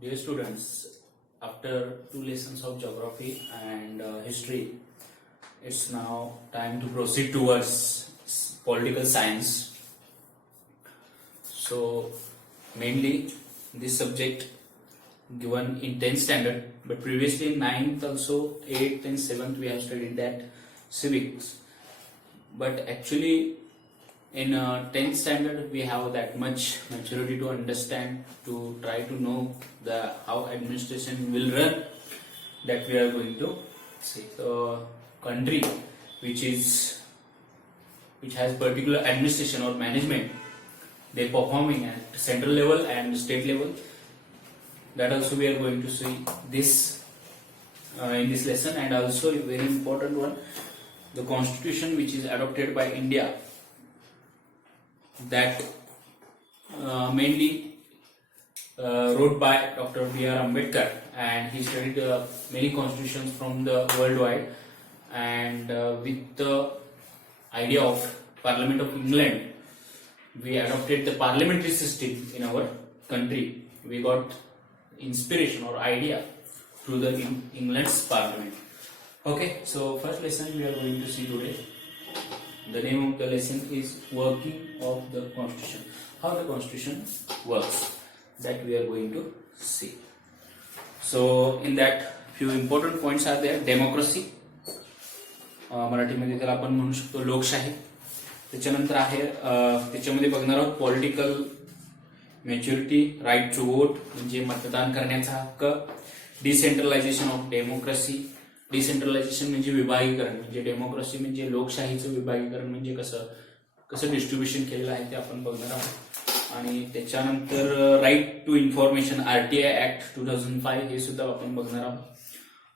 Dear students, after 2 lessons of geography and history, it's now time to proceed towards political science. So, mainly this subject given in 10th standard, but previously in 9th also, 8th and 7th we have studied that civics. But actually in 10th standard we have that much maturity to understand, to try to know the how administration will run, that we are going to see. So country which has particular administration or management, they performing at central level and state level, that also we are going to see this in this lesson. And also a very important one, the constitution which is adopted by India, that mainly wrote by Dr. B.R. Ambedkar, and he studied many constitutions from the worldwide, and with the idea of Parliament of England, we adopted the parliamentary system in our country. We got inspiration or idea through the England's parliament. Okay, so first lesson we are going to see today. The name of the lesson is Working of the Constitution. How the Constitution works, that we are going to see. So in that few important points are there. Democracy, मराठीमध्ये त्याला आपण म्हणू शकतो लोकशाही. त्याच्यानंतर आहे त्याच्यामध्ये बघणार आहोत political maturity, right to vote म्हणजे मतदान करण्याचा हक्क, डिसेंट्रलायझेशन ऑफ डेमोक्रेसी. डिसेंट्रलायझेशन म्हणजे विभागीकरण, म्हणजे डेमोक्रेसी म्हणजे लोकशाहीचं विभागीकरण म्हणजे कसं डिस्ट्रीब्युशन केलेलं आहे ते आपण बघणार आहोत. आणि त्याच्यानंतर right to information, RTI act 2005 हे सुद्धा आपण बघणार आहोत.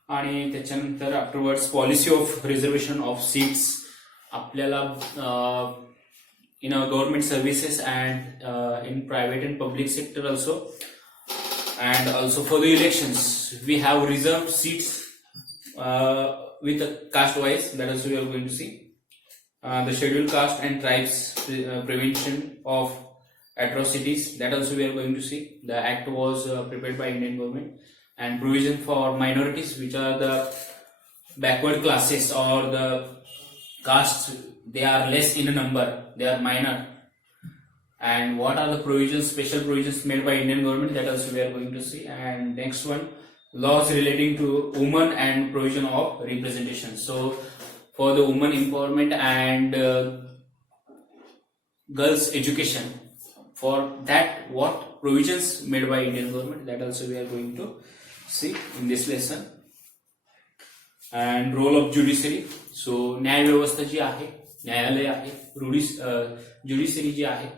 आणि त्याच्यानंतर afterwards policy of reservation of seats, आपल्याला in government services and in private and public sector also, and also for the elections we have reserved seats with the caste wise, that also we are going to see. The scheduled caste and tribes prevention of atrocities, that also we are going to see. The act was prepared by Indian government. And provision for minorities, which are the backward classes or the castes, they are less in a number, they are minor. And what are the provisions, special provisions made by Indian government, that also we are going to see. And next one, laws relating to women and provision of representation. So for the women empowerment and girls education, for that what provisions made by Indian government, that also we are going to see in this lesson. And role of judiciary. So न्याय व्यवस्था जी आहे, न्यायालय आहे, judiciary जी आहे,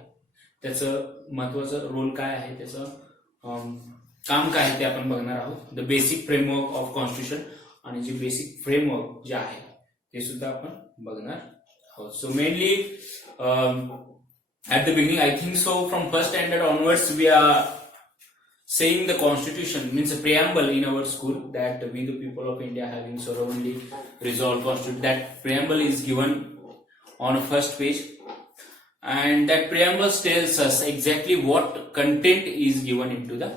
त्याचं महत्वाचं role काय आहे, त्याचं काम काय आहे ते आपण बघणार आहोत. The basic framework of constitution, आणि जे बेसिक फ्रेमवर्क जे आहे ते सुद्धा आपण बघणार आहोत. So mainly at the beginning, I think so from first standard onwards we are saying the constitution means a preamble in our school, that we the people of India having sovereignly resolved constitution. That preamble is given on a first page, and that preamble tells us exactly what content is given into the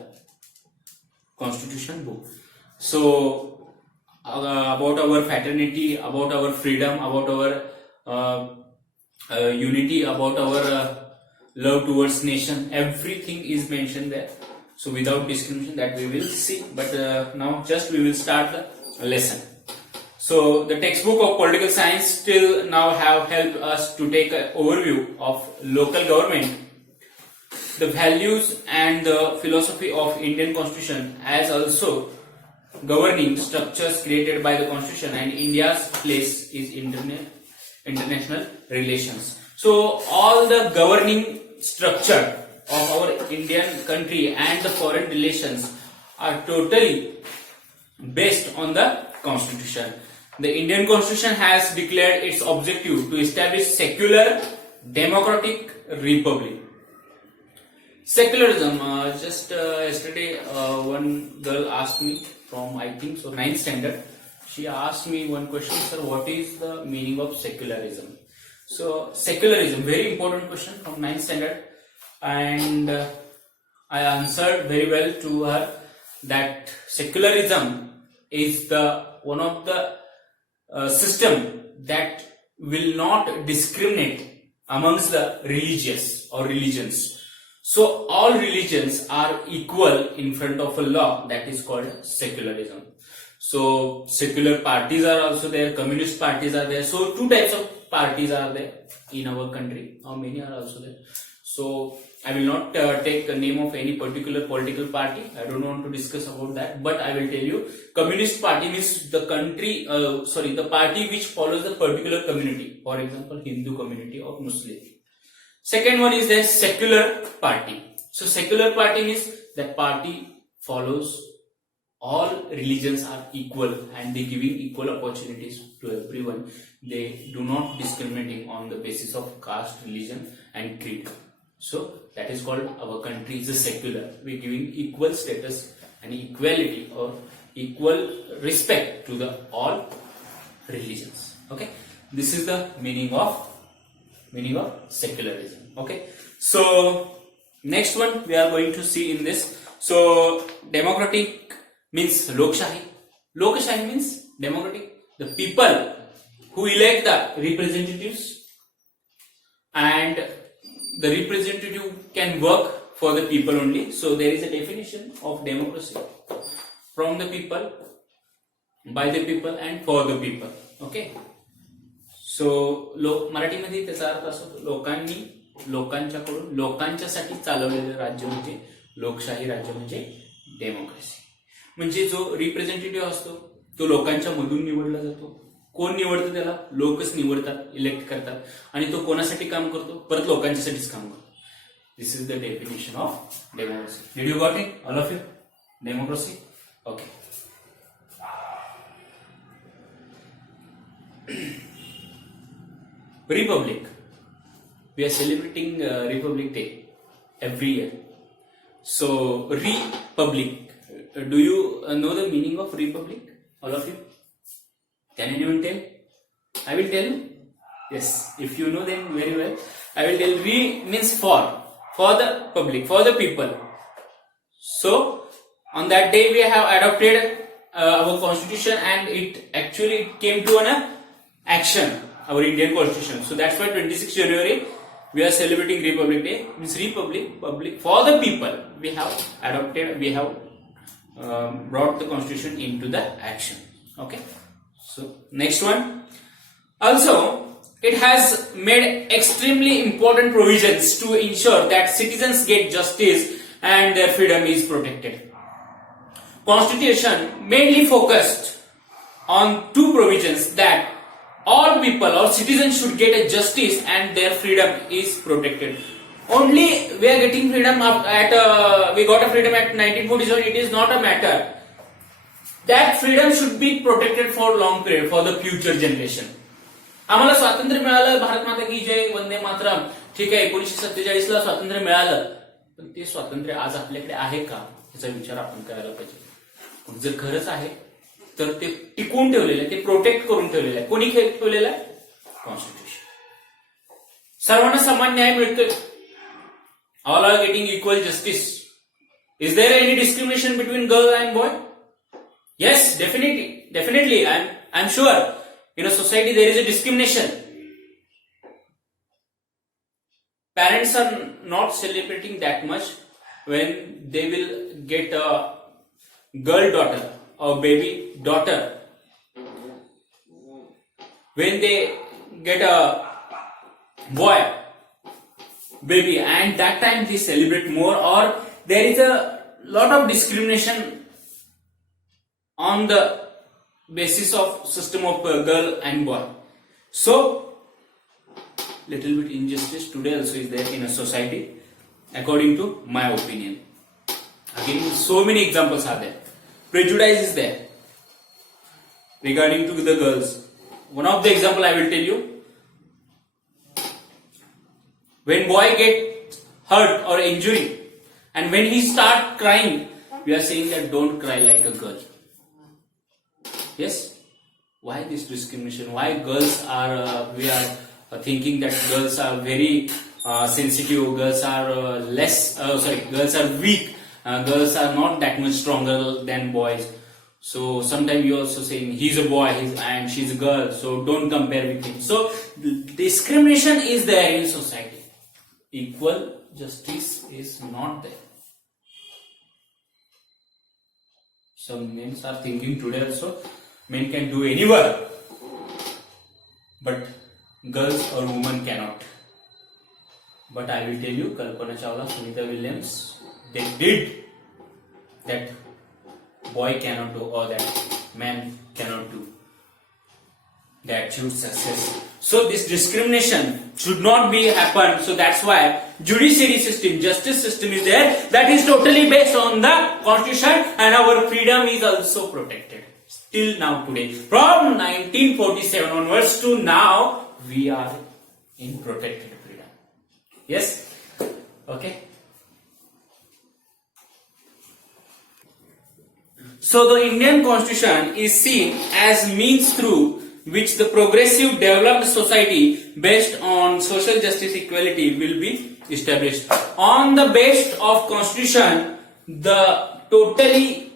constitution book. So about our fraternity, about our freedom, about our unity, about our love towards nation, everything is mentioned there. So without discrimination, that we will see. But now just we will start the lesson. So the textbook of political science still now have helped us to take an overview of local government, the values and the philosophy of Indian constitution, as also governing structures created by the constitution, and India's place is international relations. So all the governing structure of our Indian country and the foreign relations are totally based on the constitution. The Indian constitution has declared its objective to establish secular democratic republic. Secularism, just yesterday one girl asked me from, I think so, 9th standard. She asked me one question, sir, what is the meaning of secularism? So secularism, very important question from 9th standard, and I answered very well to her that secularism is the one of the system that will not discriminate amongst the religious or religions. So all religions are equal in front of a law, that is called secularism. So secular parties are also there, communist parties are there. So two types of parties are there in our country, or many are also there. So I will not take the name of any particular political party. I don't want to discuss about that, but I will tell you, communist party means the country, the party which follows the particular community. For example, Hindu community or Muslim. Second one is the secular party. So secular party means that party follows all religions are equal and they giving equal opportunities to everyone. They do not discriminating on the basis of caste, religion and creed. So that is called, our country is a secular. We are giving equal status and equality or equal respect to the all religions. Okay, this is the meaning of secularism. Okay, so next one we are going to see in this. So democratic means Lokshahi. Lokshahi means democratic. The people who elect the representatives, and the representative can work for the people only. So there is a definition of democracy: from the people, by the people and for the people. Okay. So मराठीमध्ये त्याचा अर्थ असतो, लोकांनी लोकांच्याकडून लोकांच्यासाठी चालवलेलं राज्य म्हणजे लोकशाही राज्य म्हणजे democracy. म्हणजे जो रिप्रेझेंटेटिव्ह असतो तो लोकांच्या मधून निवडला जातो. कोण निवडतं त्याला? लोकच निवडतात, इलेक्ट करतात. आणि तो कोणासाठी काम करतो? परत लोकांच्यासाठीच काम करतो. This is the definition of democracy. Did you got it all of you? Democracy. Okay. Republic. We are celebrating Republic Day every year. So Republic. Do you know the meaning of Republic? All of you? Can anyone tell? I will tell you. Yes, if you know then very well. I will tell. Re means for the public, for the people. So on that day we have adopted our constitution, and it actually came to an action. Our Indian constitution. So that's why 26th January we are celebrating Republic Day. Means public for the people. We have adopted, we have brought the constitution into the action. Okay. So next one. Also, it has made extremely important provisions to ensure that citizens get justice and their freedom is protected. Constitution mainly focused on two provisions, that all people or citizens should get a justice and their freedom is protected. Only we are getting freedom we got a freedom at 1947. It is not a matter. That freedom should be protected for long period, for the future generation. आम्हाला स्वातंत्र्य मिळालं, भारत माता की जय, वंदे मातरम. ठीक आहे, 1947 ला स्वातंत्र्य मिळालं, पण ते स्वातंत्र्य आज आपल्याकडे आहे का याचा विचार आपण करायला पाहिजे. जर खरंच आहे तर ते टिकवून ठेवलेलं आहे, ते प्रोटेक्ट करून ठेवलेलं आहे. कोणी ठेवलेलं आहे? कॉन्स्टिट्यूशन. सर्वांना समान न्याय मिळतोय. All are getting equal justice. Is there any discrimination between girl and boy? Yes, definitely. I am sure in a society there is a discrimination. Parents are not celebrating that much when they will get a girl daughter or baby daughter. When they get a boy baby, and that time they celebrate more, or there is a lot of discrimination on the basis of system of girl and boy. So little bit injustice today also is there in a society, according to my opinion. Again, so many examples are there. Prejudice is there regarding to the girls. One of the example I will tell you. When boy get hurt or injury, and when he start crying, we are saying that don't cry like a girl. Yes, why this discrimination? Why girls are? We are thinking that girls are very sensitive. Girls are girls are weak. Girls are not that much stronger than boys. So sometimes you also saying he's a boy and she's a girl, so don't compare with him. So discrimination is there in society. Equal justice is not there. Some men are thinking today also men can do any work, but girls or women cannot. But I will tell you, Kalpana Chawla, Sunita Williams, they did that boy cannot do or that man cannot do. They achieved success. So this discrimination should not be happen. So that's why judiciary system, justice system is there, that is totally based on the constitution, and our freedom is also protected till now today. From 1947 onwards to now, we are in protected freedom. Yes? Okay. So the Indian Constitution is seen as means through which the progressive developed society based on social justice equality will be established. On the basis of Constitution, the totally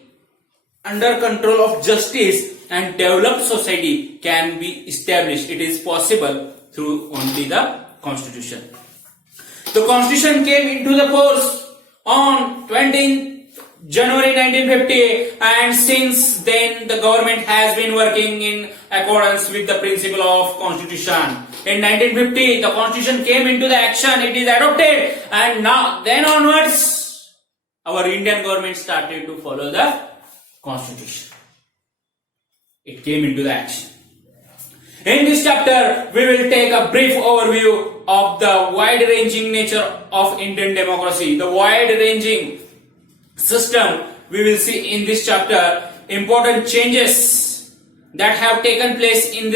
under control of justice and developed society can be established. It is possible through only the Constitution. The Constitution came into the force on 20th January 1958, and since then the government has been working in accordance with the principle of Constitution. In 1950, the Constitution came into the action, it is adopted, and now then onwards, our Indian government started to follow the Constitution. It came into the action. In this chapter, we will take a brief overview of the wide-ranging nature of Indian democracy, the wide-ranging system. We will see in this chapter important changes that have taken place in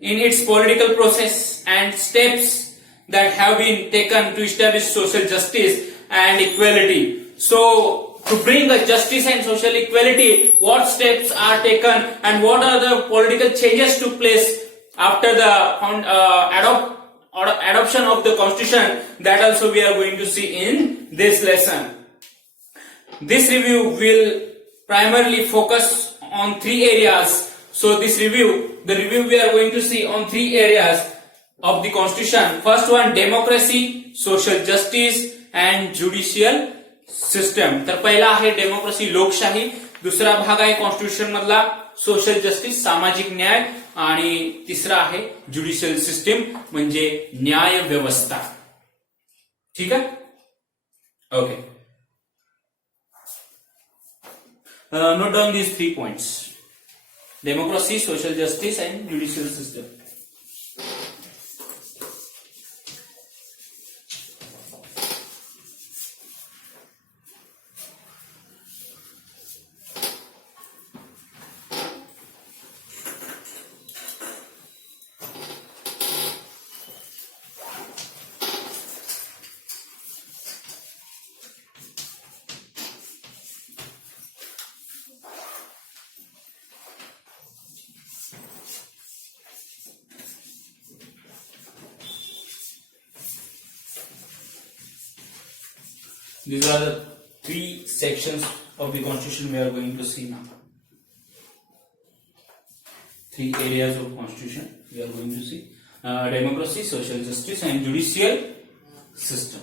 its political process and steps that have been taken to establish social justice and equality. So to bring a justice and social equality, what steps are taken and what are the political changes took place after the adoption of the Constitution, that also we are going to see in this lesson. This review will primarily focus on three areas. So the review we are going to see on three areas of the Constitution. First one, democracy, social justice and judicial system. तर पहिला आहे democracy, लोकशाही. दुसरा भाग आहे constitution मधला social justice, सामाजिक न्याय, आणि तिसरा आहे ज्युडिशियल सिस्टम म्हणजे न्याय व्यवस्था. ठीक आहे, okay. Note down these 3 points: democracy, social justice and judicial system. These are the 3 sections of the Constitution we are going to see now. 3 areas of Constitution we are going to see: democracy, social justice and judicial system.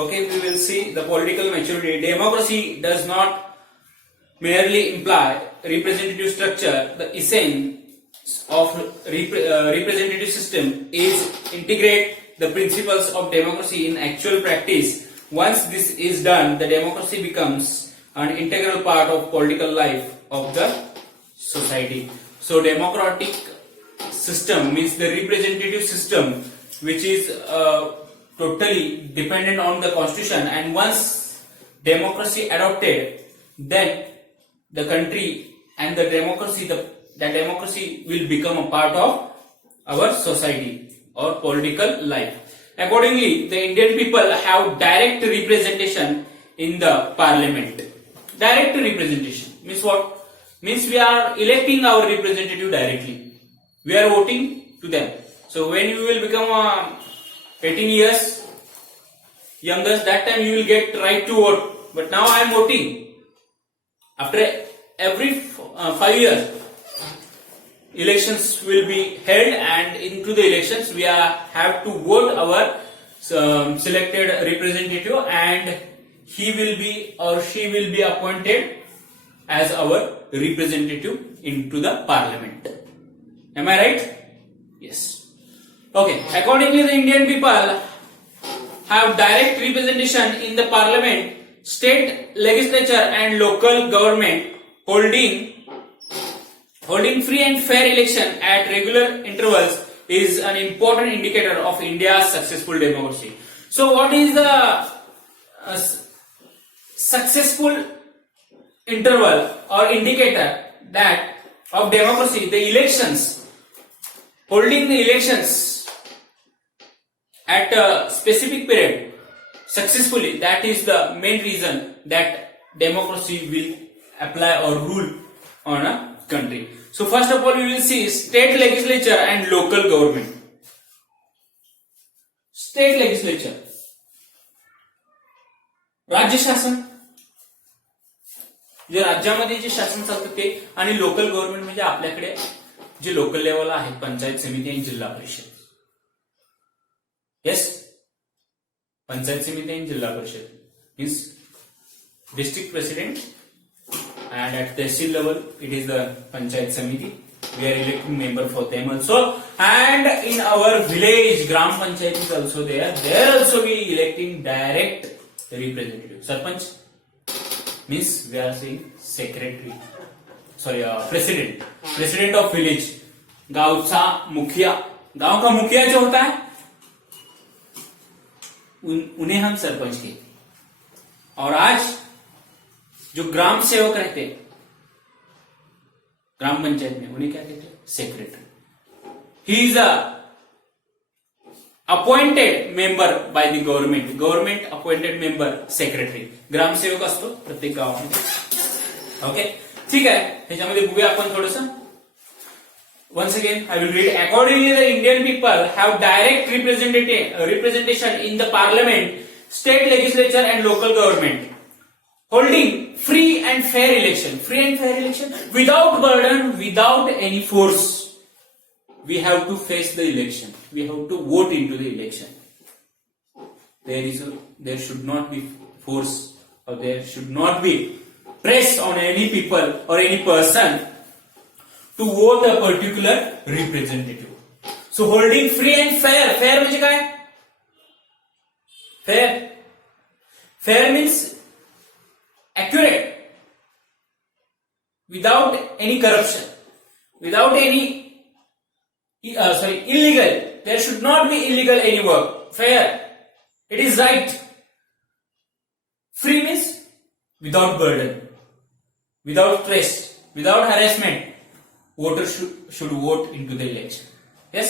Okay, we will see the political maturity. Democracy does not merely imply representative structure. The essence of representative system is integrate the principles of democracy in actual practice. Once this is done, the democracy becomes an integral part of political life of the society. So democratic system means the representative system which is totally dependent on the Constitution, and once democracy adopted, then the country and the democracy, the that democracy will become a part of our society or political life. Accordingly, the Indian people have direct representation in the parliament. Direct representation means what? Means we are electing our representative directly. We are voting to them. So when you will become 18 years younger, that time you will get right to vote. But now I am voting. After every 5 years, elections will be held, and into the elections we have to vote our selected representative, and he will be or she will be appointed as our representative into the parliament. Am I right? Yes. Okay. Accordingly, the Indian people have direct representation in the parliament, state legislature and local government, holding free and fair election at regular intervals is an important indicator of India's successful democracy. So what is the successful interval or indicator that of democracy? The elections, holding the elections at a specific period successfully, that is the main reason that democracy will apply or rule on a country. So first of all, we will see state legislature and local government. State legislature, राज्य शासन, जे राज्यामध्ये जे शासन चालतं ते, आणि local government म्हणजे आपल्याकडे जे local लेवलला आहेत, पंचायत समिती आणि जिल्हा परिषद. येस, पंचायत समिती आणि जिल्हा परिषद means district president, and at tehsil level it is the panchayat samiti. We are electing member for them also, and in our village gram panchayat is also there. There also we electing direct representative. Sarpanch means we are saying secretary, sorry, president of village. गांव का मुखिया, गांव का मुखिया जो होता है उन्हें हम सरपंच कहते हैं. और आज जो ग्राम सेवक रहते हैं ग्राम पंचायत में, उन्हें क्या कहते हैं? Secretary. He is a appointed member by the government appointed member secretary. ग्रामसेवक असतो प्रत्येक गावामध्ये. ओके, ठीक आहे. ह्याच्यामध्ये बघूया आपण थोडस. Once again, I will read. Accordingly, the Indian people have direct representation in the parliament, state legislature and local government, holding free and fair election without burden, without any force. We have to face the election. We have to vote into the election. There should not be force, or there should not be press on any people or any person to vote a particular representative. So holding free and fair म्हणजे काय? Fair means accurate, without any corruption, without any illegal. There should not be illegal any work. Fair, it is right. Free means without burden, without stress, without harassment. Voters should vote into the election. Yes.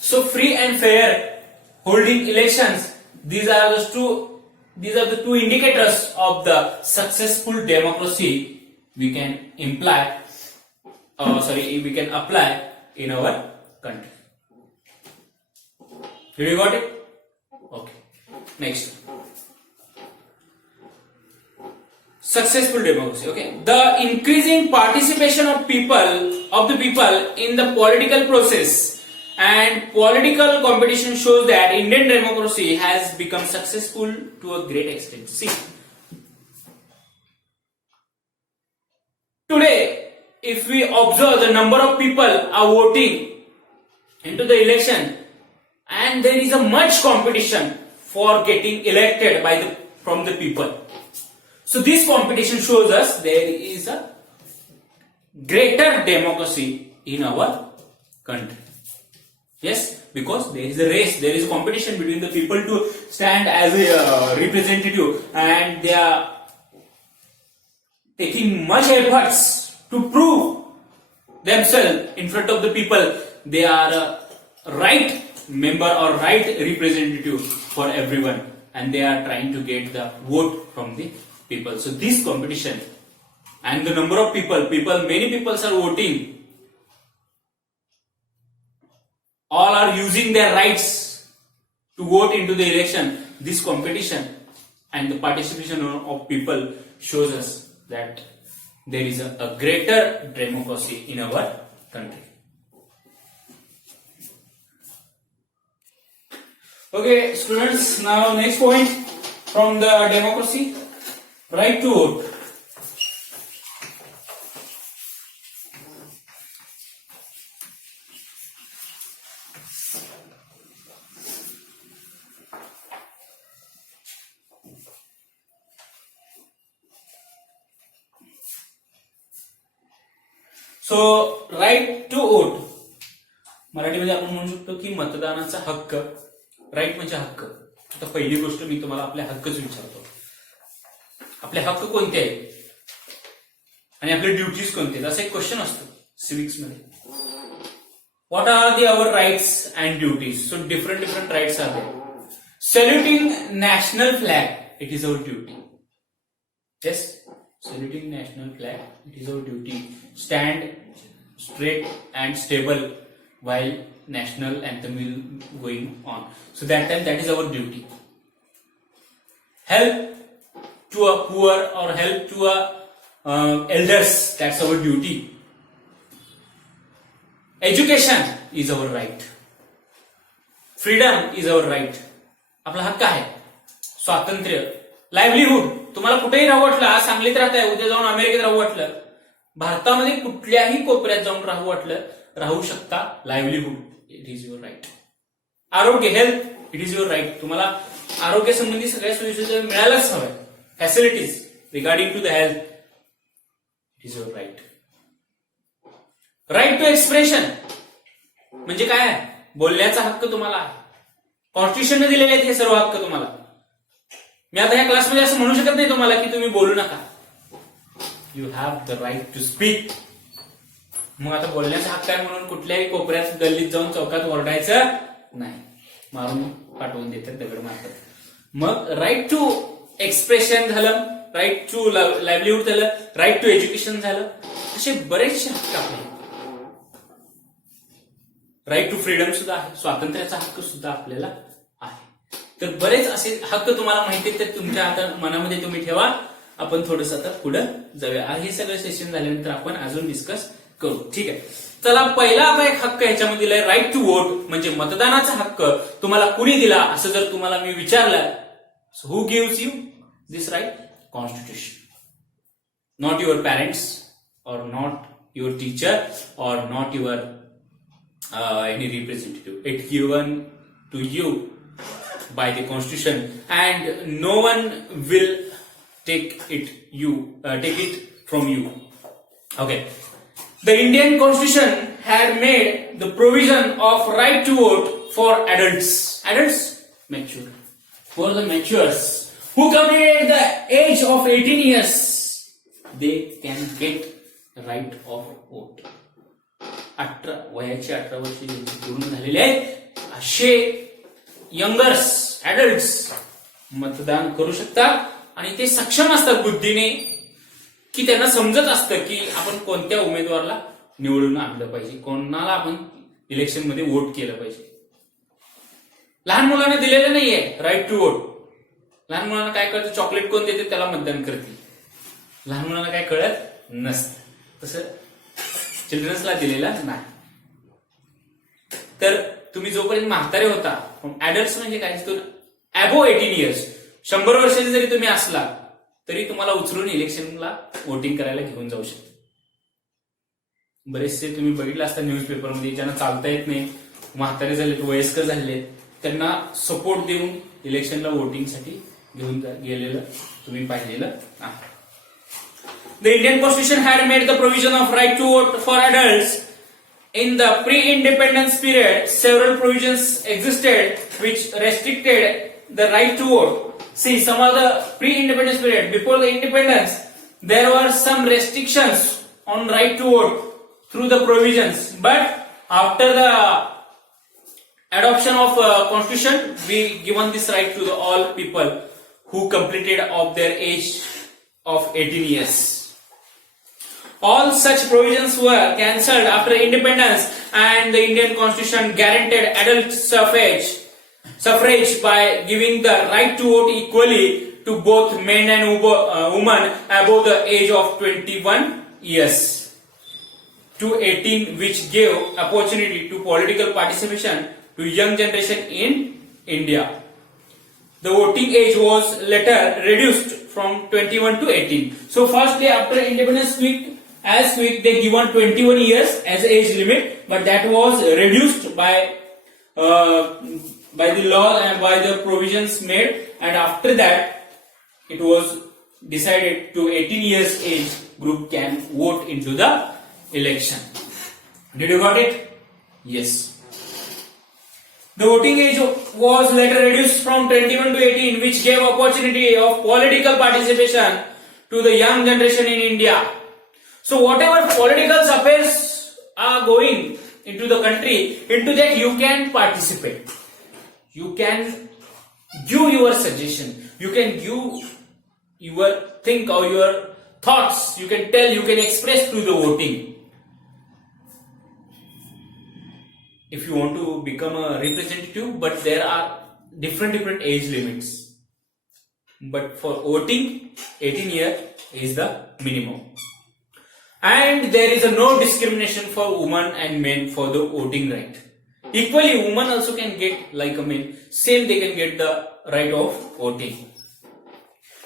So free and fair holding elections. These are the two indicators of the successful democracy we can imply. We can apply in our country. Did you got it? Okay. Next. Successful democracy. Okay. The increasing participation of the people in the political process and political competition shows that Indian democracy has become successful to a great extent. See, today, if we observe the number of people are voting into the election, and there is a much competition for getting elected from the people. So this competition shows us there is a greater democracy in our country. Yes, because there is a race, there is a competition between the people to stand as a representative, and they are taking much efforts to prove themselves in front of the people. They are a right member or right representative for everyone, and they are trying to get the vote from the people. So this competition and the number of people, many people are voting. All are using their rights to vote into the election. This competition and the participation of people shows us that there is a greater democracy in our country. Okay, students, now next point from the democracy, right to vote. So right to vote मराठीमध्ये आपण म्हणू शकतो की मतदानाचा हक्क. Right म्हणजे हक्क. आता पहिली गोष्ट मी तुम्हाला आपले हक्कच विचारतो. आपले हक्क कोणते आहेत आणि आपले ड्युटीज कोणते आहेत, असा एक क्वेश्चन असतो सिव्हिक्स मध्ये. What are the our rights and duties? So different rights are there. Saluting national flag, it is our duty. Yes, saluting national flag, it is our duty. Stand straight and stable while national anthem will going on. So that time that is our duty. Help to a poor or help to a elders, that's our duty. Education is our right. Freedom is our right. आपला हक्क आहे. स्वातंत्र्य, livelihood. तुम्हाला कुठेही राहू वाटलं, आज सांगलीत राहताय, उद्या जाऊन अमेरिकेत राहू वाटलं, भारतामध्ये कुठल्याही कोपऱ्यात जाऊन राहू वाटलं, राहू शकता. Livelihood, it is your right. आरोग्य, health, it is your right. तुम्हाला आरोग्य संबंधी सगळ्या सोयीसुविधा मिळायलाच हव्या. Facilities regarding to the health, it is your right. Right to expression म्हणजे काय आहे? बोलण्याचा हक्क तुम्हाला आहे. कॉन्स्टिट्यूशनने दिलेले आहेत हे सर्व हक्क तुम्हाला. मी आता या क्लासमध्ये असं म्हणू शकत नाही तुम्हाला की तुम्ही बोलू नका. You have the right to speak. मग आता बोलण्याचा हक्क आहे म्हणून कुठल्याही कोपऱ्यात गल्लीत जाऊन चौकात ओरडायचं नाही, मारून पाठवून देतात, दगड मारतात. मग राईट टू एक्सप्रेशन झालं, राईट टू लाईव्हलीहूड झालं, राईट टू एज्युकेशन झालं, असे बरेचसे हक्क आपले. राईट टू फ्रीडम सुद्धा आहे, स्वातंत्र्याचा हक्क सुद्धा आपल्याला आहे. तर बरेच असे हक्क तुम्हाला माहिती आहेत, तर तुमच्या आता मनामध्ये तुम्ही ठेवा. आपण थोडस आता पुढे जाऊया. हे सगळं सेशन झाल्यानंतर आपण अजून डिस्कस करू. ठीक आहे, चला पहिला आपला एक हक्क ह्याच्यामध्ये दिलाय राईट टू वोट, म्हणजे मतदानाचा हक्क तुम्हाला कुणी दिला असं जर तुम्हाला मी विचारलं, who gives you this right? Constitution. Not your parents or not your teacher or not your any representative. It's given to you by the constitution and no one will take it from you. Okay, the Indian constitution had made the provision of right to vote for adults mature, for the matures who completed the age of 18 years, they can get right of vote. 18 वर्ष ज्यांची पूर्ण झालेले आहेत असे youngers, ऍडल्ट्स मतदान करू शकतात आणि ते सक्षम असतात बुद्धीने, की त्यांना समजत असतं की आपण कोणत्या उमेदवाराला निवडून आणलं पाहिजे, कोणाला आपण इलेक्शन मध्ये वोट केलं पाहिजे. लहान मुलांना दिलेलं नाहीये राईट टू वोट. लहान मुलांना काय कळतं? चॉकलेट कोण देते त्याला मतदान करतील. लहान मुलांना काय कळत नसतं. तसं चिल्ड्रन्सला दिलेला नाही. तर तुम्ही जोपर्यंत म्हातारे होता, ऍडल्ट्स म्हणजे काय, तो अबोव्ह 18 इयर्स, 100 वर्षाचे जरी तुम्ही असला तरी तुम्हाला उचलून इलेक्शनला वोटिंग करायला घेऊन जाऊ शकता. बरेचसे तुम्ही बघितलं असता न्यूजपेपरमध्ये, ज्यांना चालता येत नाही, म्हातारे झालेत, वयस्कर झालेले, त्यांना सपोर्ट देऊन इलेक्शनला वोटिंगसाठी घेऊन गेलेलं तुम्ही पाहिलेलं आहे. The Indian Constitution had made the provision of right to vote for adults. In the pre-independence period, several provisions existed which restricted the right to vote. See, some of the pre-independence period, before the independence, there were some restrictions on right to vote. through the provisions, but after the adoption of constitution, we given this right to the all people who completed of their age of 18 years. All such provisions were cancelled after independence, and the Indian constitution guaranteed adult suffrage by giving the right to vote equally to both men and women above the age of 21 years to 18, which gave opportunity to political participation to young generation in India. The voting age was later reduced from 21 to 18. So firstly, after independence they given 21 years as age limit, but that was reduced by the law and by the provisions made, and after that it was decided to 18 years age group can vote into the election. Did you got it? Yes. The voting age was later reduced from 21 to 18, which gave opportunity of political participation to the young generation in India. So whatever political affairs are going into the country, into that you can participate. You can give your suggestion. You can give your think or your thoughts. You can tell, you can express through the voting. If you want to become a representative, but there are different age limits. But for voting, 18 years is the minimum. And there is no discrimination for women and men for the voting right. Equally, women also can get like a man. Same, they can get the right of voting.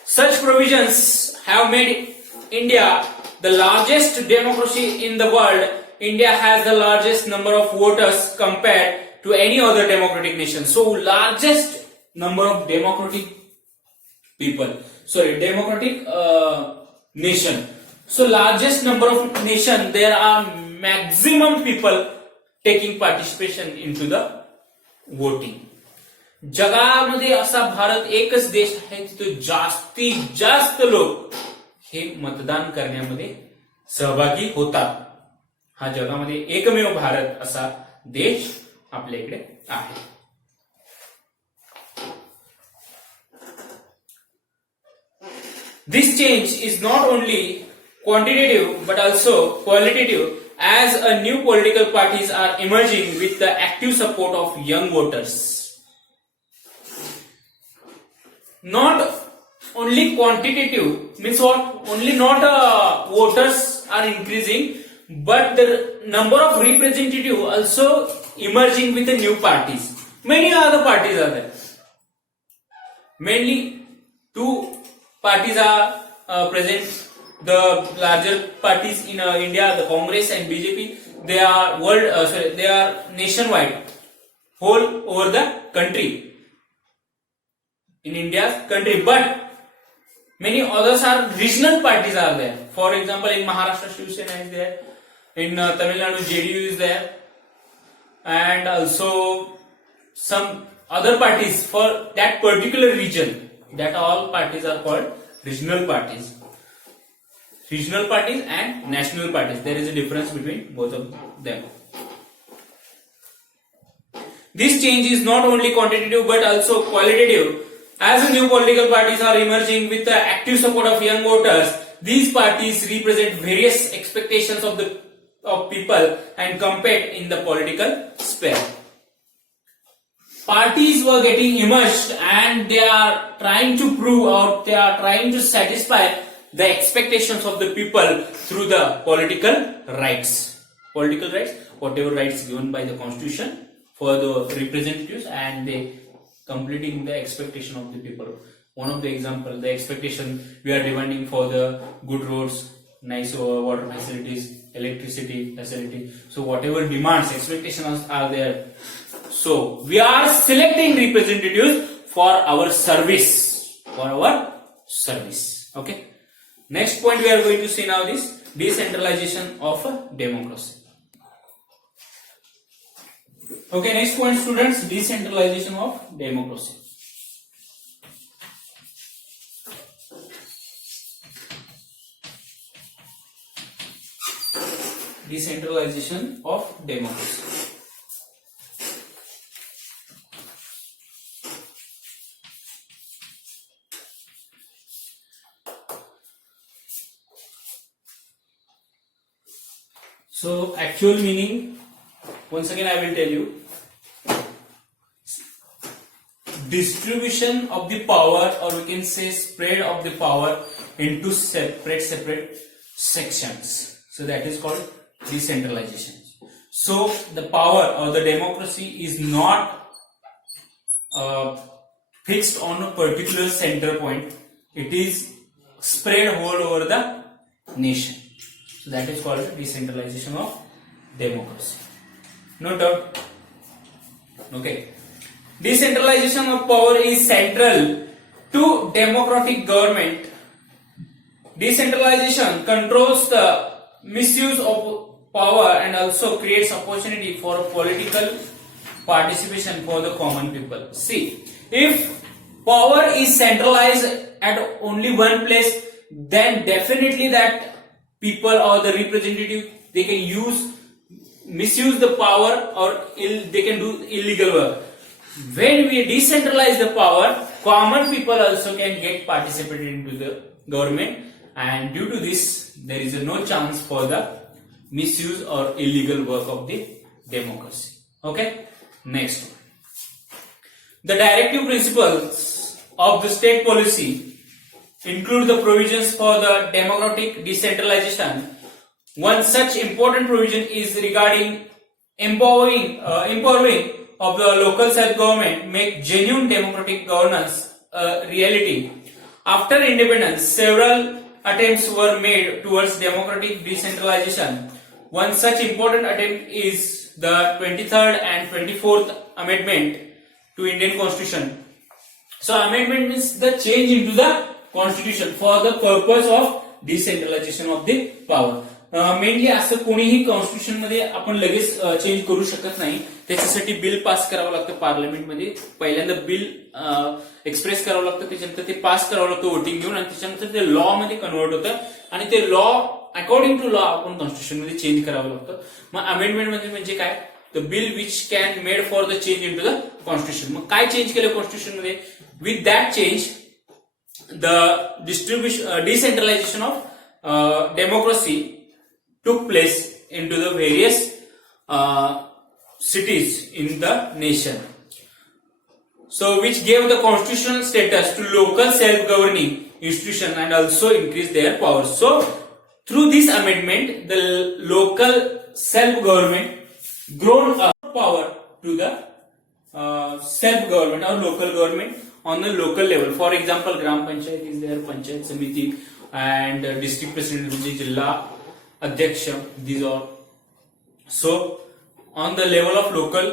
Such provisions have made India the largest democracy in the world. India has the largest number of voters compared to any other democratic nation. So, largest number of democratic nation. So, largest number of nation, there are maximum people taking participation into the voting. जगामध्ये असा भारत एकच देश आहे जिथे जास्तीत जास्त लोक हे मतदान करण्यामध्ये सहभागी होतात. हा जगामध्ये एकमेव भारत असा देश आपल्या इकडे आहे. This change is not only quantitative but also qualitative, as a new political parties are emerging with the active support of young voters. Not only quantitative means what? Only not voters are increasing, but the number of representatives also emerging with the new parties. Many other parties are there. Mainly two parties are present. The larger parties in India, the Congress and BJP, they are they are nationwide, whole over the country, in India's country. But many others are regional parties are there. For example, in Maharashtra, Shiv Sena is there. In Tamil Nadu, JDU is there, and also some other parties for that particular region. That all parties are called regional parties. Regional parties and national parties. There is a difference between both of them. This change is not only quantitative but also qualitative. As the new political parties are emerging with the active support of young voters, these parties represent various expectations of people and compete in the political sphere. Parties were getting immersed and they are trying to prove or they are trying to satisfy the expectations of the people through the political rights. Political rights, whatever rights given by the constitution for the representatives, and they completing the expectation of the people. One of the example, the expectation we are demanding for the good roads, nice water facilities, electricity facility. So whatever demands, expectations are there. So we are selecting representatives for our service. Okay. Next point we are going to see now is decentralization of democracy. Okay, next point students, decentralization of democracy. Decentralization of democracy. So actual meaning, once again I will tell you, distribution of the power, or we can say spread of the power into separate sections. So that is called decentralization. So the power or the democracy is not fixed on a particular center point. It is spread all over the nation. So that is called decentralization of democracy. No doubt. Okay. Decentralization of power is central to democratic government. Decentralization controls the misuse of power and also creates opportunity for political participation for the common people. See, if power is centralized at only one place, then definitely that people or the representative, they can misuse the power, or they can do illegal work. When we decentralize the power, common people also can get participated into the government, and due to this, there is no chance for the misuse or illegal work of the democracy. Okay, next one. The directive principles of the state policy include the provisions for the democratic decentralization. One such important provision is regarding empowering of the local self-government, make genuine democratic governance a reality. After independence, several attempts were made towards democratic decentralization. One such important attempt is the 23rd and 24th Amendment to Indian Constitution. So amendment means the change into the Constitution for the purpose of decentralization of the power. Mainly असं कोणीही constitution मध्ये आपण लगेच change करू शकत नाही. त्याच्यासाठी bill pass करावं लागतं पार्लमेंटमध्ये. पहिल्यांदा बिल एक्सप्रेस करावं लागतं, त्याच्यानंतर ते पास करावं लागतं वोटिंग घेऊन, आणि त्याच्यानंतर ते लॉ मध्ये कन्वर्ट होतं, आणि ते लॉ अकॉर्डिंग टू लॉ आपण कॉन्स्टिट्यूशन मध्ये चेंज करावं लागतं. मग अमेंडमेंट म्हणजे काय, the bill which can made for the change into the constitution. मग काय चेंज केलं कॉन्स्टिट्यूशन मध्ये? With that change the decentralization of democracy took place into the various cities in the nation. So which gave the constitutional status to local self-governing institution and also increased their powers. So through this amendment, the local self-government grown power to the self-government or local government on the local level. For example, Gram Panchayat is there, Panchayat Samiti, and district president, Jilla Adhyaksha, these are. So on the level of local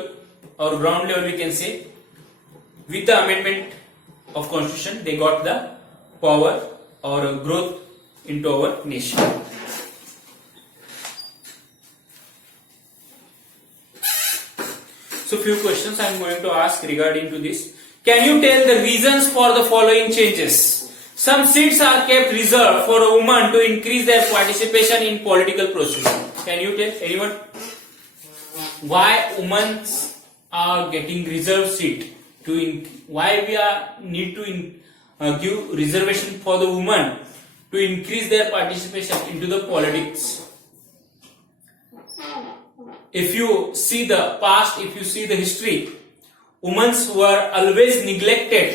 or ground level, we can say, with the amendment of constitution, they got the power or growth into our nation. So few questions I am going to ask regarding to this. Can you tell the reasons for the following changes? Some seats are kept reserved for women to increase their participation in political process. Can you tell anyone why women are getting reserved seat? Why we need to give reservation for the women to increase their participation into the politics? If you see the past, if you see the history, women were always neglected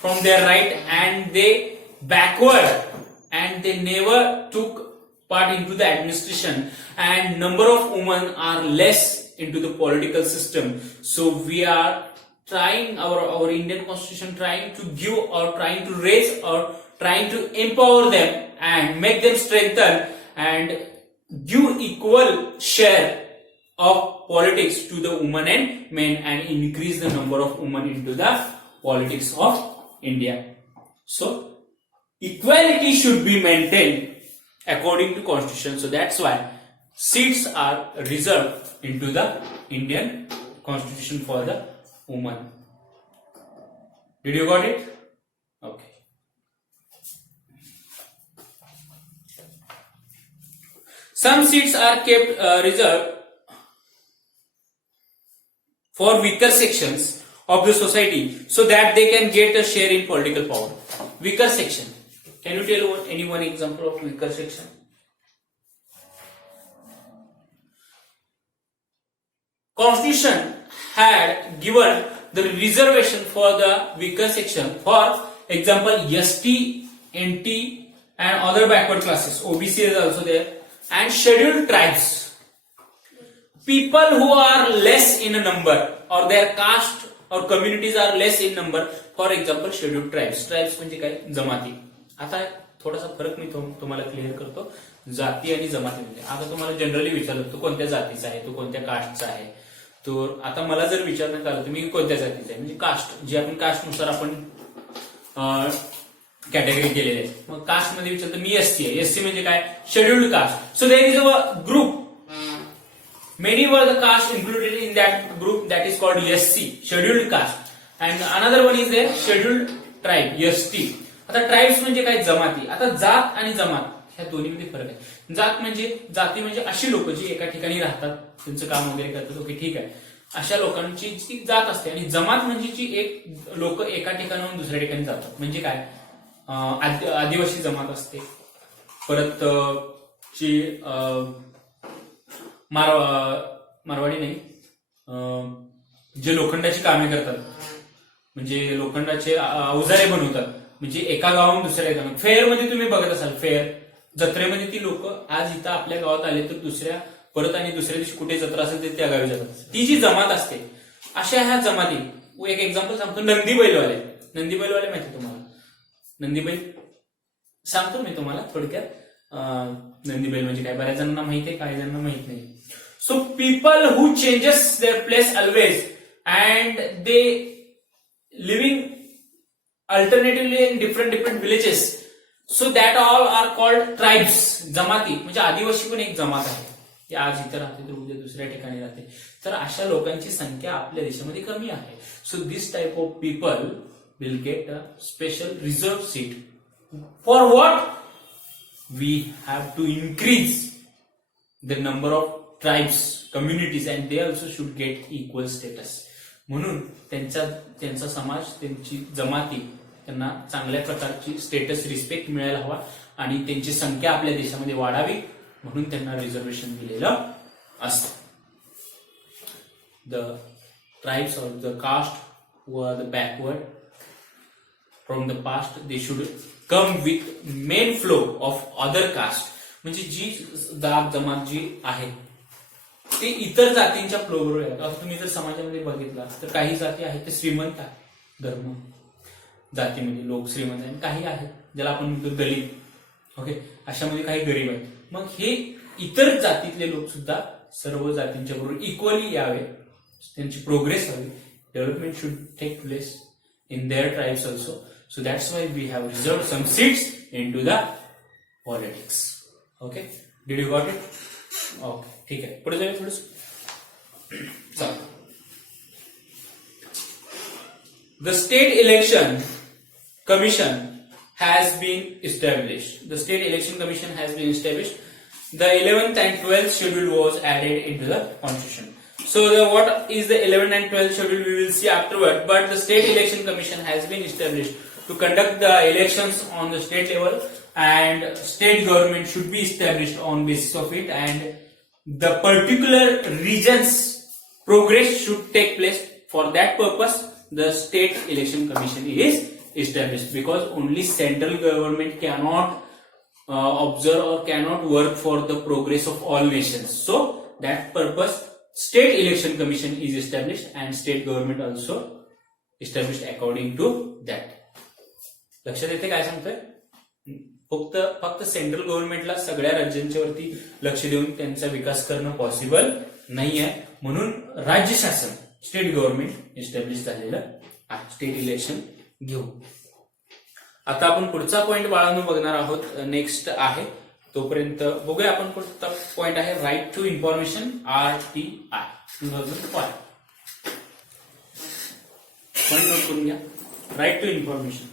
from their right, and they backward, and they never took part into the administration, and number of women are less into the political system. So we are trying, our Indian constitution trying to give or trying to raise or trying to empower them and make them strengthen and give equal share of politics to the women and men, and increase the number of women into the politics of India. So equality should be maintained according to constitution. So that's why seats are reserved into the Indian constitution for the women. Did you got it? Okay. Some seats are kept reserved for weaker sections of the society so that they can get a share in political power. Weaker section. Can you tell any one example of weaker section? Constitution had given the reservation for the weaker section. For example, ST, NT and other backward classes. OBC is also there. And scheduled tribes. People who are less in a number or their caste or communities are less in number. For example, scheduled tribes. Tribes म्हणजे काय? जमाती. आता थोडासा फरक मी तुम्हाला clear करतो. जाती आणि जमाती म्हणजे आता तुम्हाला जनरली विचारलं तू कोणत्या जातीचा आहे, तू कोणत्या कास्टचा आहे. तर आता मला जर विचारण्यात आलं तर मी कोणत्या जातीचा आहे म्हणजे कास्ट, जे आपण कास्टनुसार आपण कॅटेगरी केलेले आहे. मग कास्ट मध्ये विचारतो मी एससी आहे. एससी म्हणजे काय? Scheduled caste. So there is a group. Many were the caste included in that group that is called SC, scheduled caste, and another one is a scheduled tribe, ST. आता tribes म्हणजे काय? जमाती. आता जात आणि जमात ह्या दोन्हीमध्ये फरक आहे. जात म्हणजे जाती म्हणजे अशी लोक जी एका ठिकाणी राहतात, त्यांचं काम वगैरे करतात, ओके ठीक आहे, अशा लोकांची जी जात असते. आणि जमात म्हणजे जी एक लोक एका ठिकाणाहून दुसऱ्या ठिकाणी जातात म्हणजे काय? आदिवासी जमात असते, परत जी मारवाडी नाही, जे लोखंडाची कामे करतात म्हणजे लोखंडाचे अवजारे बनवतात म्हणजे एका गावाहून दुसऱ्या गावात. फेअर मध्ये तुम्ही बघत असाल, फेअर जत्रेमध्ये ती लोक आज इथं आपल्या गावात आले तर दुसऱ्या परत आणि दुसऱ्या दिवशी कुठे जत्रा असेल तर त्या गावी जातात. ती जी जमात असते अशा ह्या जमाती. एक एक्झाम्पल सांगतो, नंदी बैलवाले. नंदी बैलवाले माहिती तुम्हाला? नंदी बैल सांगतो मी तुम्हाला थोडक्यात. नंदी बैल म्हणजे काय बऱ्याच जणांना माहिती आहे, काही जणांना माहित नाही. So people who changes their place always and they living alternatively in different villages, so that all are called tribes. जमाती म्हणजे आदिवासी पण एक जमात आहे. ते आज इथं राहते तर उद्या दुसऱ्या ठिकाणी राहते. तर अशा लोकांची संख्या आपल्या देशामध्ये कमी आहे. So this type of people will get a special reserve seat. For what? We have to increase the number of tribes, communities, and they also should get equal status. म्हणून त्यांचा समाज, त्यांची जमाती त्यांना चांगल्या प्रकारची स्टेटस, रिस्पेक्ट मिळायला हवा आणि त्यांची संख्या आपल्या देशामध्ये वाढावी म्हणून त्यांना रिझर्वेशन दिलेलं असतं. The tribes or the caste were the backward from the past, they should come with main flow of other caste. म्हणजे जी जात जमात जी आहे ते इतर जातींच्या फ्लो बरोबर आहेत. आता तुम्ही जर समाजामध्ये बघितला तर काही जाती आहेत ते श्रीमंत आहेत, धर्म जातीमध्ये लोक श्रीमंत आहेत, काही आहेत ज्याला आपण म्हणतो दलित, ओके, अशामध्ये काही गरीब आहेत. मग हे इतर जातीतले लोक सुद्धा सर्व जातींच्या बरोबर इक्वली यावे, त्यांची प्रोग्रेस हवी, development should take place in their tribes also. So that's why we have reserved some seats into the politics. Okay, did you got it? Okay, ठीक है. पुढे जाऊया थोडं. The state election commission has been established. The state election commission has been established. The 11th and 12th schedule was added into the constitution. So what is the 11th and 12th schedule we will see afterward. But the state election commission has been established to conduct the elections on the state level, and state government should be established on basis of it, and the particular region's progress should take place. For that purpose, the state election commission is established, because only central government cannot observe or cannot work for the progress of all nations. So that purpose, state election commission is established, and state government also established according to that. लक्षात येते काय सांगतोय? फक्त central गव्हर्नमेंटला सगळ्या राज्यांच्या वरती लक्ष देऊन त्यांचा विकास करणं पॉसिबल नाही आहे, म्हणून राज्य शासन, स्टेट गव्हर्नमेंट एस्टॅब्लिश झालेलं आहे. स्टेट इलेक्शन घेऊ. आता आपण पुढचा पॉइंट बाळांनो बघणार आहोत, नेक्स्ट आहे. तोपर्यंत बघूया आपण पुढचा पॉइंट आहे right to information, RTI 2005. Point note करून घ्या. Right to information.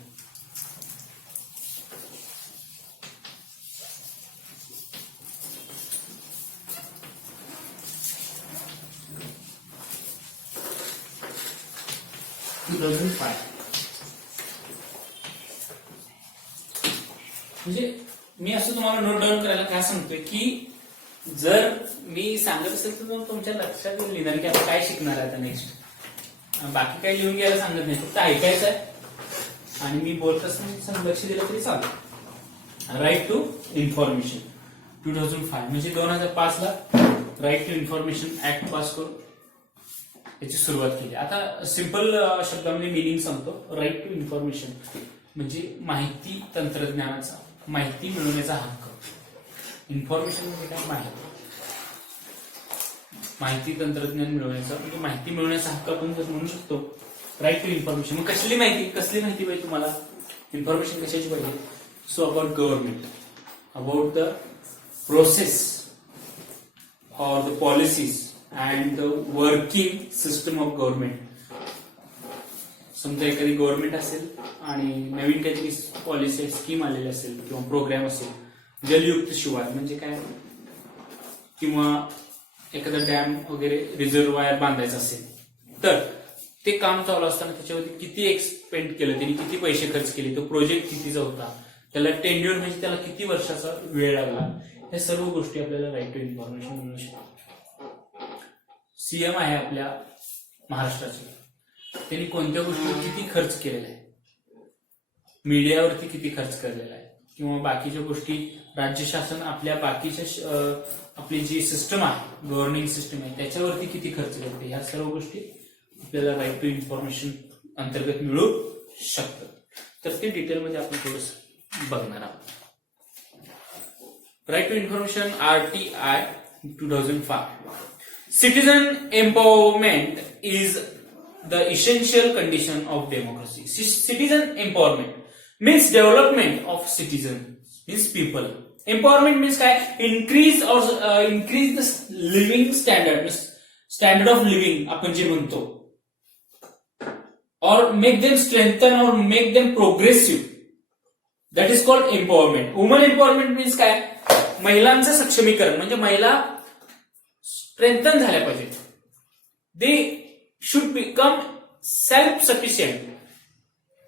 2005. म्हणजे मी असं तुम्हाला नोट डाऊन करायला काय सांगतोय की जर मी सांगत असेल तर तुमच्या लक्षात लिहिणार की आपण काय शिकणार आहे आता नेक्स्ट. बाकी काही लिहून घ्यायला सांगत नाही, फक्त ऐकायचं आहे आणि मी बोलत असताना लक्ष दिलं तरी चालेल. राईट टू इन्फॉर्मेशन 2005 म्हणजे 2005 ला राईट टू इन्फॉर्मेशन ऍक्ट पास करून याची सुरुवात केली. आता सिंपल शब्दामध्ये मिनिंग सांगतो. राईट टू इन्फॉर्मेशन म्हणजे माहिती तंत्रज्ञानाचा, माहिती मिळवण्याचा हक्क. इन्फॉर्मेशन म्हणजे काय? माहिती तंत्रज्ञान मिळवण्याचा म्हणजे माहिती मिळवण्याचा हक्क आपण जर म्हणू शकतो. Right to information. मग कसली माहिती पाहिजे तुम्हाला? इन्फॉर्मेशन कशाची पाहिजे? So about government, about the process or the policies and the working system of government. समजा एखादी गव्हर्नमेंट असेल आणि नवीन काहीतरी पॉलिसी स्कीम आलेली असेल किंवा प्रोग्राम असेल, जलयुक्त शिवार म्हणजे काय, किंवा एखादा डॅम वगैरे रिझर्वायर बांधायचा असेल तर ते काम चालू असताना त्याच्यावरती किती एक्सपेंड केलं, त्यांनी किती पैसे खर्च केले, तो प्रोजेक्ट कितीचा होता, त्याला टेन्युअर म्हणजे त्याला किती वर्षाचा वेळ लागला, या सर्व गोष्टी आपल्याला राईट टू इन्फॉर्मेशन मिळू शकतात. सीएम आहे आपल्या महाराष्ट्राचे, त्यांनी कोणत्या गोष्टीवर किती खर्च केलेला आहे, मीडियावरती किती खर्च केलेला आहे, किंवा बाकीच्या गोष्टी राज्य शासन आपल्या बाकीच्या आपली जी सिस्टम आहे, गव्हर्निंग सिस्टम आहे, त्याच्यावरती किती खर्च करते, ह्या सर्व गोष्टी आपल्याला राईट टू इन्फॉर्मेशन अंतर्गत मिळू शकतात. तर ते डिटेलमध्ये आपण थोडंसं बघणार आहोत. Right to information RTI 2005. Citizen empowerment is the essential condition of democracy. Citizen empowerment means development of citizens, means people. Empowerment means काय? Increase the living standard, means standard of living आपण जे म्हणतो, or make them strengthen or make them progressive. That is called empowerment. Women empowerment means काय? महिलांचं सक्षमीकरण म्हणजे महिला strengthen झाल्या पाहिजेत. They should become self sufficient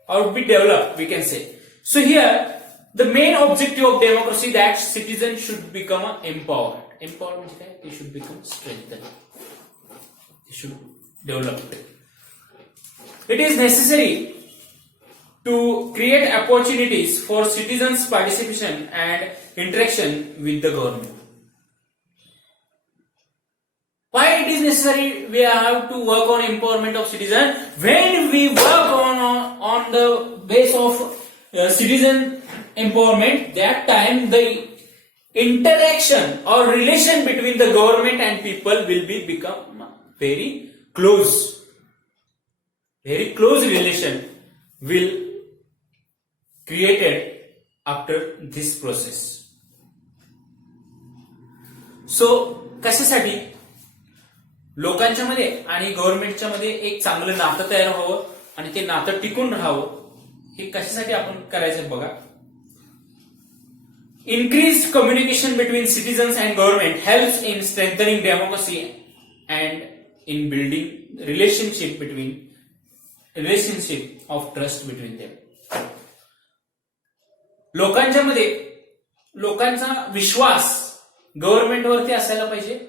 or be developed, we can say. So here the main objective of democracy that citizens should become empowered. Empowered means काय? They should become strengthened. They should develop. It is necessary to create opportunities for citizens' participation and interaction with the government. Why it is necessary? We have to work on empowerment of citizens. When we work on the base of citizen empowerment, that time the interaction or relation between the government and people will become very close. Very close relation will created after this process. So कशासाठी? लोकांच्या मध्ये आणि गव्हर्नमेंटच्या मध्ये एक चांगलं नातं तयार व्हावं आणि ते नातं टिकून राहावं. हे कशासाठी आपण करायचं बघा. Increase communication between citizens and government helps in strengthening democracy and in building relationship of trust between them. लोकांचा विश्वास गव्हर्नमेंटवरती असायला पाहिजे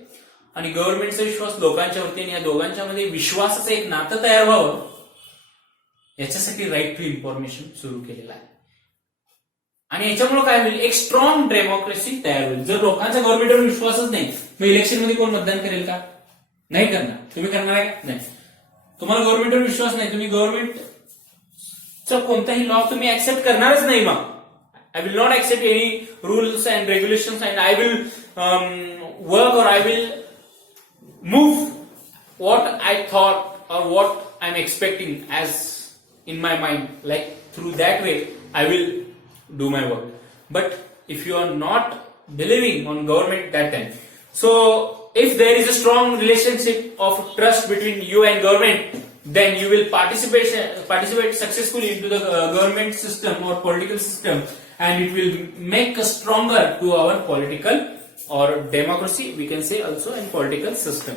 आणि गव्हर्नमेंटचा विश्वास लोकांच्यावरती, आणि या दोघांच्या मध्ये विश्वासाचं एक नातं तयार व्हावं याच्यासाठी राईट टू इन्फॉर्मेशन सुरू केलेलं आहे. आणि याच्यामुळे काय होईल? एक स्ट्रॉंग डेमोक्रेसी तयार होईल. जर लोकांचा गव्हर्नमेंटवर विश्वासच नाही, मग इलेक्शन मध्ये कोण मतदान करेल का? नाही करणार. तुम्ही करणार आहे का? नाही. तुम्हाला गव्हर्नमेंटवर विश्वास नाही, तुम्ही गव्हर्नमेंटचा कोणताही लॉ तुम्ही ऍक्सेप्ट करणारच नाही. मग I will not accept any rules and regulations, and I will work or I will move what I thought or what I'm expecting as in my mind. Like through that way, I will do my work. But if you are not believing on government that time, so if there is a strong relationship of trust between you and government, then you will participate successfully into the government system or political system, and it will make us stronger to our political or democracy, we can say also, in political system.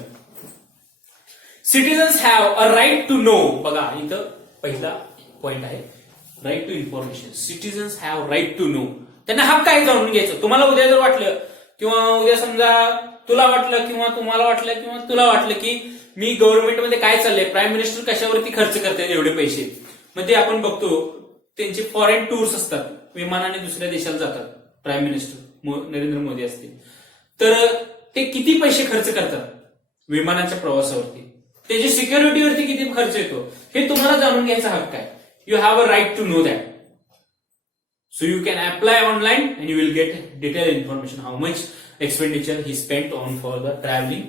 Citizens have a right to know. बघा इथं पहिला point आहे right to information. Citizens have right to know. त्यांना हक्क आहे जाणून घ्यायचं. तुम्हाला उद्या जर वाटलं किंवा उद्या समजा तुला वाटलं किंवा तुम्हाला वाटलं किंवा तुला वाटलं की मी गव्हर्नमेंटमध्ये काय चाललंय, प्राईम मिनिस्टर कशावरती खर्च करतात एवढे पैसे, म्हणजे आपण बघतो त्यांचे फॉरेन टूर्स असतात, विमानाने दुसऱ्या देशाला जातात प्राईम मिनिस्टर नरेंद्र मोदी असतील, तर ते किती पैसे खर्च करतात विमानाच्या प्रवासावरती, त्याची सिक्युरिटीवरती किती खर्च येतो हे तुम्हाला जाणून घ्यायचा हक्क आहे. You have a right to know that. So you can apply online and you will get detailed information how much expenditure he spent on for the traveling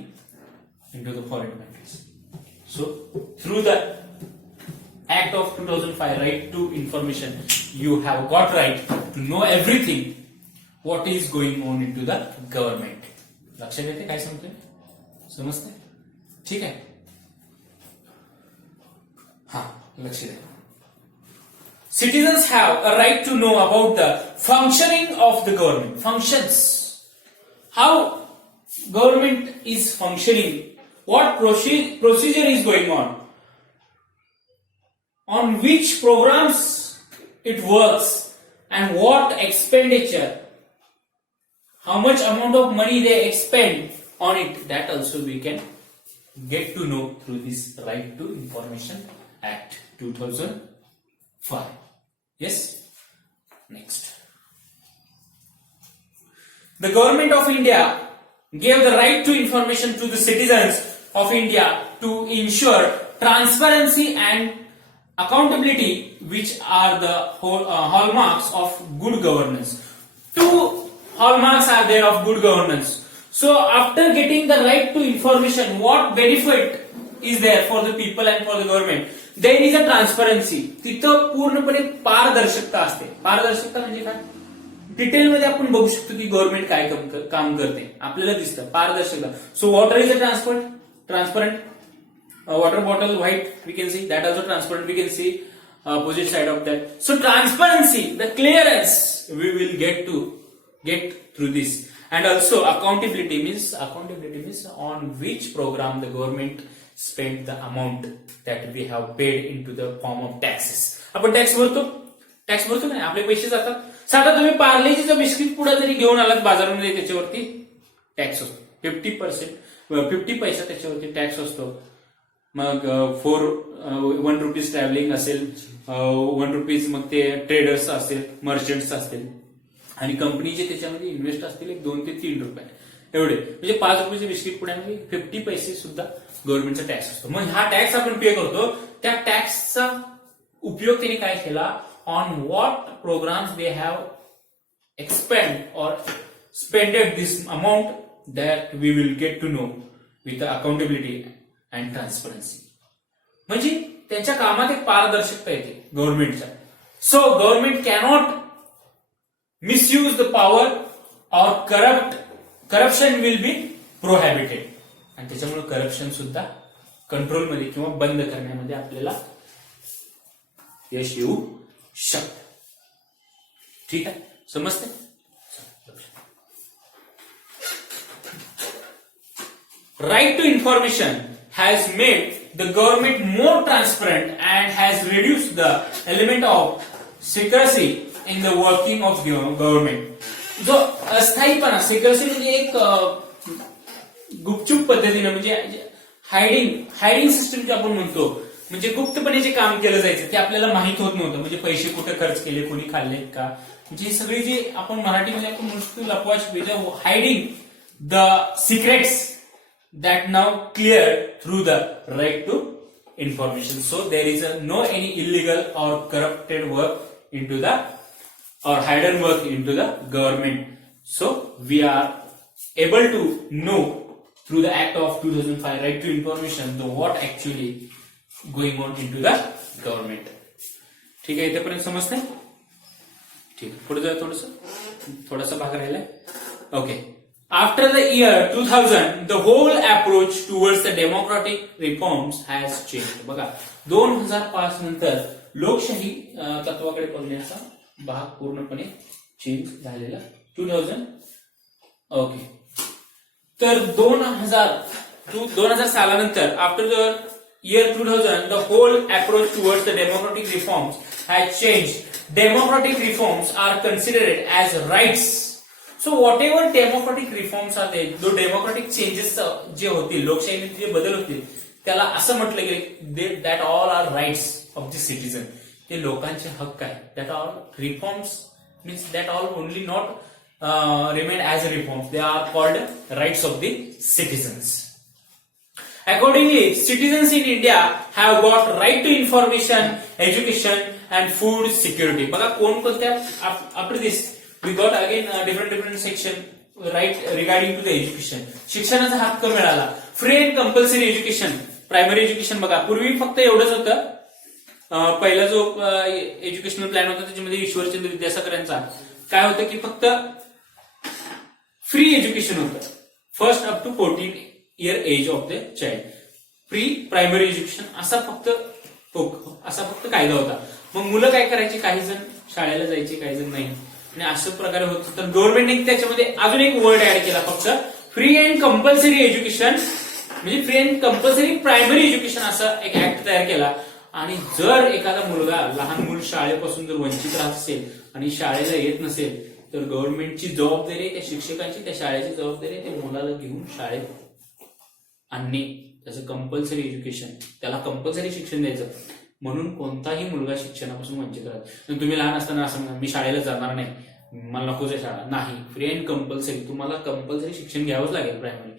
into the foreign countries. So through the Act of 2005, right to information, you have got right to know everything what is going on into the government. लक्षात येते काय सांगतोय, समजते? ठीक आहे, हा लक्ष द्या. Citizens have a right to know about the functioning of the government. Functions. How government is functioning. What procedure is going on. On which programs it works. And what expenditure. How much amount of money they expend on it. That also we can get to know through this Right to Information Act 2005. Yes. Next. The government of India gave the right to information to the citizens of India to ensure transparency and accountability, which are the hallmarks of good governance. Two hallmarks are there of good governance. So after getting the right to information, what benefit is there for the people and for the government? There is a transparency. तिथं पूर्णपणे पारदर्शकता असते. पारदर्शकता म्हणजे काय, डिटेलमध्ये आपण बघू शकतो की गव्हर्नमेंट काय काम करते, आपल्याला दिसतं पारदर्शकता. So water is a transparent. Water bottle white, we can see that also transparent. We can see opposite side of that. So transparency, the clearance we will get through this. And also accountability means on which program the government spent the amount that we have paid into the form of taxes. आपण tax भरतो नाही, आपले पैसे जातात. साधा तुम्ही पार्लेजीचं biscuit पुढे जरी घेऊन आलात बाजारामध्ये त्याच्यावरती टॅक्स असतो 50 पैसा त्याच्यावरती टॅक्स असतो. मग 1 रुपीज ट्रॅव्हलिंग असेल, 1 रुपीज मग ते ट्रेडर्स असेल, मर्चंट्स असतील, आणि कंपनीचे त्याच्यामध्ये इन्व्हेस्ट असतील 2 ते 3 रुपये एवढे, म्हणजे 5 रुपयाचे बिस्किट पुण्यामध्ये 50 पैसे सुद्धा गव्हर्नमेंटचा टॅक्स असतो. मग हा टॅक्स आपण पे करतो. त्या टॅक्सचा उपयोग त्यांनी काय केला, on what programs they have expend or spended this amount that we will get to know with accountability and transparency. म्हणजे त्यांच्या कामात एक पारदर्शकता येते गव्हर्नमेंटच्या. So government cannot misuse the power or corruption will be prohibited. आणि त्याच्यामुळे corruption सुद्धा कंट्रोलमध्ये किंवा बंद करण्यामध्ये आपल्याला यश येऊ शकतं. ठीक आहे, समजते? Right to information has made the government more transparent and has reduced the element of secrecy in the working of government. जो अस्थायीपणा, सिक्रेसी म्हणजे एक गुपचूप पद्धतीने, म्हणजे हायडिंग सिस्टम जे आपण म्हणतो, म्हणजे गुप्तपणे जे काम केलं जायचं ते आपल्याला माहित होत नव्हतं. म्हणजे पैसे कुठे खर्च केले, कोणी खाल्लेत का, म्हणजे सगळी जे आपण मराठीमध्ये आपण म्हणतो लपवाछपी, hiding the secrets that now clear through the right to information. So there is no any illegal or corrupted work into the or hidden work into the government. So we are able to know through the Act of 2005 right to information the what actually going on into the government. ठीक आहे, इथेपर्यंत समजतंय? ठीक आहे, पुढे जाऊ. थोडासा भाग राहिलाय. Okay. After the year 2000, the whole approach towards the democratic reforms has changed. बघा, 2005 नंतर लोकशाही तत्वाकडे बघण्याचा भाग पूर्णपणे चेंज झालेला. 2000 ओके. तर 2000 सालानंतर after the year 2000, the whole approach towards the democratic reforms has changed. Democratic reforms are considered as rights. So whatever democratic reforms are there, जो democratic changes जे होतील, लोकशाहीमध्ये जे बदल होतील, त्याला असं म्हटलं गेलं that all are rights of the citizen. ते लोकांचे हक्क आहे. That all reforms means that all only not remain as reforms. They are called rights of the citizens. Accordingly, citizens in India have got right to information, education, and food security. बघा कोणत्या after this we got again different section right regarding to the education. शिक्षणाचा हक्क मिळाला. Free and compulsory education, primary education. बघा पूर्वी फक्त एवढंच होतं. पहिला जो एज्युकेशनल प्लॅन होता त्याच्यामध्ये ईश्वरचंद्र विद्यासागर यांचा काय होतं की फक्त फ्री एज्युकेशन होतं. First up to 14 year age of the child. Free primary education असा फक्त कायदा होता. मग मुलं काय करायची, काही जण शाळेला जायचे, काही जण नाही, आणि अशा प्रकारे होत. तर गव्हर्नमेंटने त्याच्यामध्ये अजून एक वर्ड ऍड केला, फक्त फ्री अँड कंपल्सरी एज्युकेशन, म्हणजे free and compulsory primary education असा एक ऍक्ट तयार केला. आणि जर एखादा मुलगा, लहान मूल शाळेपासून जर वंचित राहत असेल आणि शाळेला येत नसेल, तर गव्हर्नमेंटची जबाबदारी आहे, त्या शिक्षकांची, त्या शाळेची जबाबदारी आहे, त्या मुलाला घेऊन शाळेत आणणे, त्याचं कंपल्सरी एज्युकेशन, त्याला कंपल्सरी शिक्षण द्यायचं. म्हणून कोणताही मुलगा शिक्षणापासून वंचित राहत. तुम्ही लहान असताना असं म्हणा मी शाळेला जाणार नाही, मला नकोच आहे शाळा, नाही. फ्री अँड कंपल्सरी तुम्हाला कंपल्सरी शिक्षण घ्यावंच लागेल primary.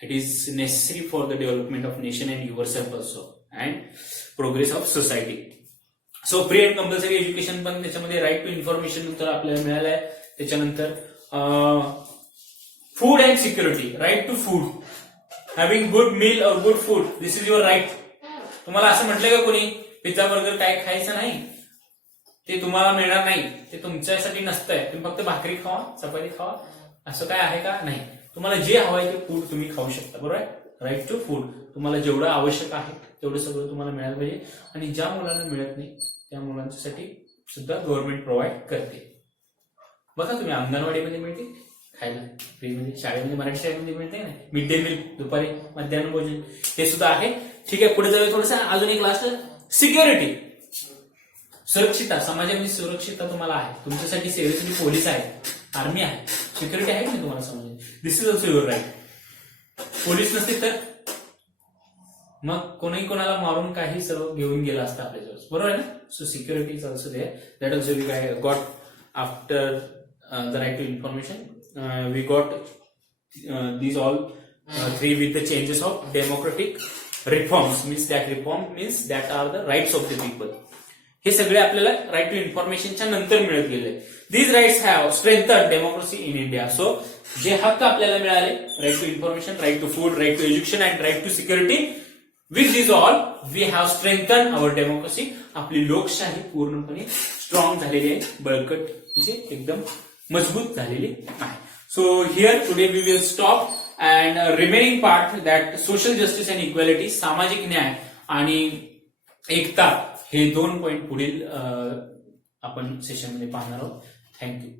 It is necessary for the development of nation and your self also and progress of society. So free and compulsory education पण त्याच्यामध्ये राईट टू इन्फॉर्मेशन नंतर आपल्याला मिळालं आहे. त्याच्यानंतर food and security, right to food, having good meal or good food, this is your right. तुम्हाला असं म्हटलं का कोणी पिझ्झा बर्गर काय खायचं नाही, ते तुम्हाला मिळणार नाही, ते तुमच्यासाठी नसतंय. तुम्ही फक्त भाकरी खावा, चपाती खावा, असं काय आहे का? नाही. तुम्हाला जे हवं आहे ते फूड तुम्ही खाऊ शकता, बरोबर आहे. राईट टू फूड, तुम्हाला जेवढं आवश्यक आहे तेवढं सगळं तुम्हाला मिळालं पाहिजे. आणि ज्या मुलांना मिळत नाही त्या मुलांसाठी सुद्धा गव्हर्नमेंट प्रोव्हाइड करते. बघा तुम्ही अंगणवाडीमध्ये मिळते खायला फ्रीमध्ये, शाळेमध्ये, मराठी शाळेमध्ये मिळते ना मिड डे मील, दुपारी मध्यान्ह भोजन, ते सुद्धा आहे. ठीक आहे, पुढे जाऊया थोडंसं. अजून एक लास्ट, सिक्युरिटी, सुरक्षितता. समाजामध्ये सुरक्षितता तुम्हाला आहे, तुमच्यासाठी सेवेसाठी पोलीस आहे, आर्मी आहे, सिक्युरिटी आहे की तुम्हाला समाजात. This is also your right. Police नसते तर मग कोणीही कोणाला मारून काही सर्व घेऊन गेला असता आपल्याजवळ, बरोबर आहे ना. So security is also there. That also we got after the right to information. We got these all three with the changes of democratic reforms, means that reform means that are the rights of the people. हे सगळे आपल्याला right to इन्फॉर्मेशनच्या नंतर मिळत गेले. These rights have strengthened democracy in India. So जे हक्क आपल्याला मिळाले, right to information, right to food, right to education and right to security, with these all we have strengthened our democracy. आपली लोकशाही पूर्णपणे strong झालेली आहे, बळकट म्हणजे एकदम मजबूत झालेली आहे. So here today we will stop, and remaining part, that social justice and equality, सामाजिक न्याय आणि एकता, हे 2 पॉइंट पुढील आपण सेशनमध्ये पाहणार आहोत. थँक्यू.